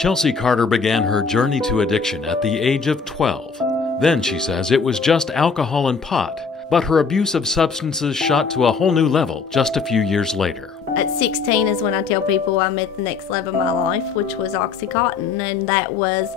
Chelsea Carter began her journey to addiction at the age of 12. Then, she says, it was just alcohol and pot, but her abuse of substances shot to a whole new level just a few years later. At 16 is when I tell people I met the next love of my life, which was Oxycontin, and that was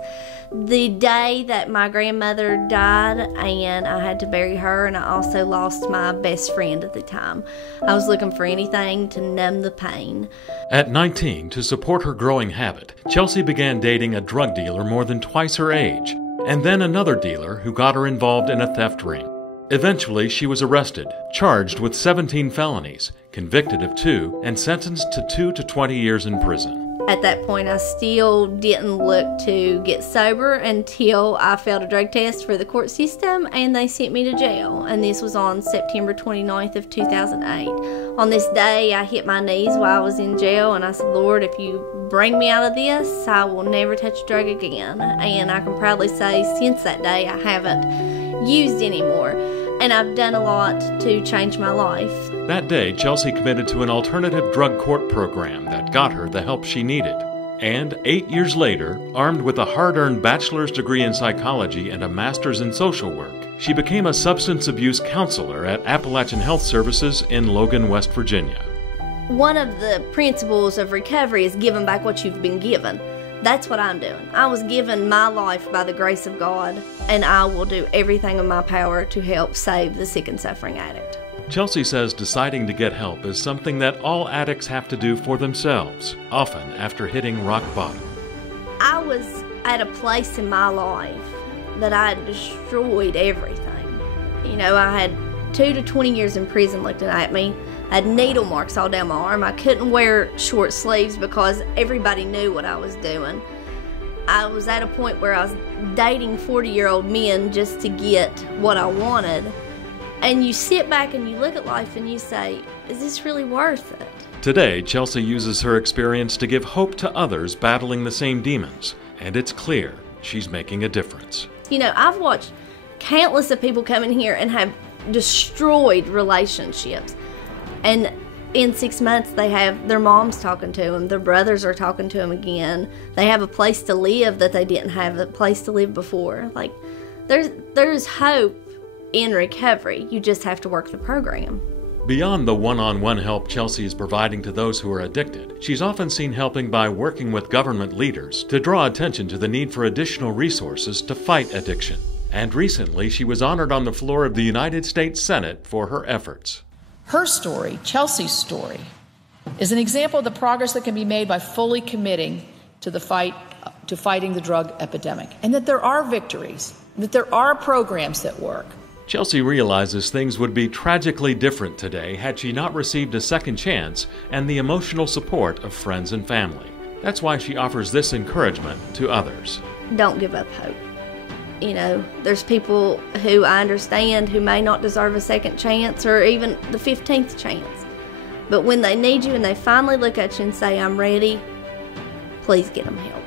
the day that my grandmother died, and I had to bury her, and I also lost my best friend at the time. I was looking for anything to numb the pain. At 19, to support her growing habit, Chelsea began dating a drug dealer more than twice her age, and then another dealer who got her involved in a theft ring. Eventually, she was arrested, charged with 17 felonies, convicted of 2, and sentenced to 2 to 20 years in prison. At that point, I still didn't look to get sober until I failed a drug test for the court system and they sent me to jail. And this was on September 29th of 2008. On this day, I hit my knees while I was in jail and I said, Lord, if you bring me out of this, I will never touch a drug again. And I can proudly say since that day, I haven't used anymore. And I've done a lot to change my life. That day, Chelsea committed to an alternative drug court program that got her the help she needed. And 8 years later, armed with a hard-earned bachelor's degree in psychology and a master's in social work, she became a substance abuse counselor at Appalachian Health Services in Logan, West Virginia. One of the principles of recovery is giving back what you've been given. That's what I'm doing. I was given my life by the grace of God, and I will do everything in my power to help save the sick and suffering addict. Chelsea says deciding to get help is something that all addicts have to do for themselves, often after hitting rock bottom. I was at a place in my life that I had destroyed everything. You know, I had 2 to 20 years in prison looking at me. I had needle marks all down my arm. I couldn't wear short sleeves because everybody knew what I was doing. I was at a point where I was dating 40-year-old men just to get what I wanted. And you sit back and you look at life and you say, is this really worth it? Today, Chelsea uses her experience to give hope to others battling the same demons. And it's clear she's making a difference. You know, I've watched countless of people come in here and have destroyed relationships. And in 6 months, they have their moms talking to them, their brothers are talking to them again. They have a place to live that they didn't have a place to live before. Like, there's hope in recovery. You just have to work the program. Beyond the one-on-one help Chelsea is providing to those who are addicted, she's often seen helping by working with government leaders to draw attention to the need for additional resources to fight addiction. And recently, she was honored on the floor of the United States Senate for her efforts. Her story, Chelsea's story, is an example of the progress that can be made by fully committing to fighting the drug epidemic, and that there are victories, that there are programs that work. Chelsea realizes things would be tragically different today had she not received a second chance and the emotional support of friends and family. That's why she offers this encouragement to others. Don't give up hope. You know, there's people who I understand who may not deserve a second chance or even the 15th chance. But when they need you and they finally look at you and say, I'm ready, please get them help.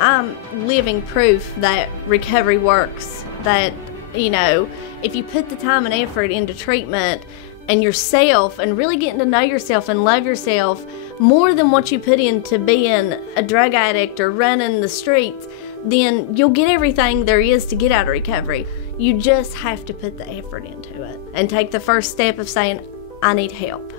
I'm living proof that recovery works, that, you know, if you put the time and effort into treatment and yourself and really getting to know yourself and love yourself more than what you put into being a drug addict or running the streets, then you'll get everything there is to get out of recovery. You just have to put the effort into it and take the first step of saying, I need help.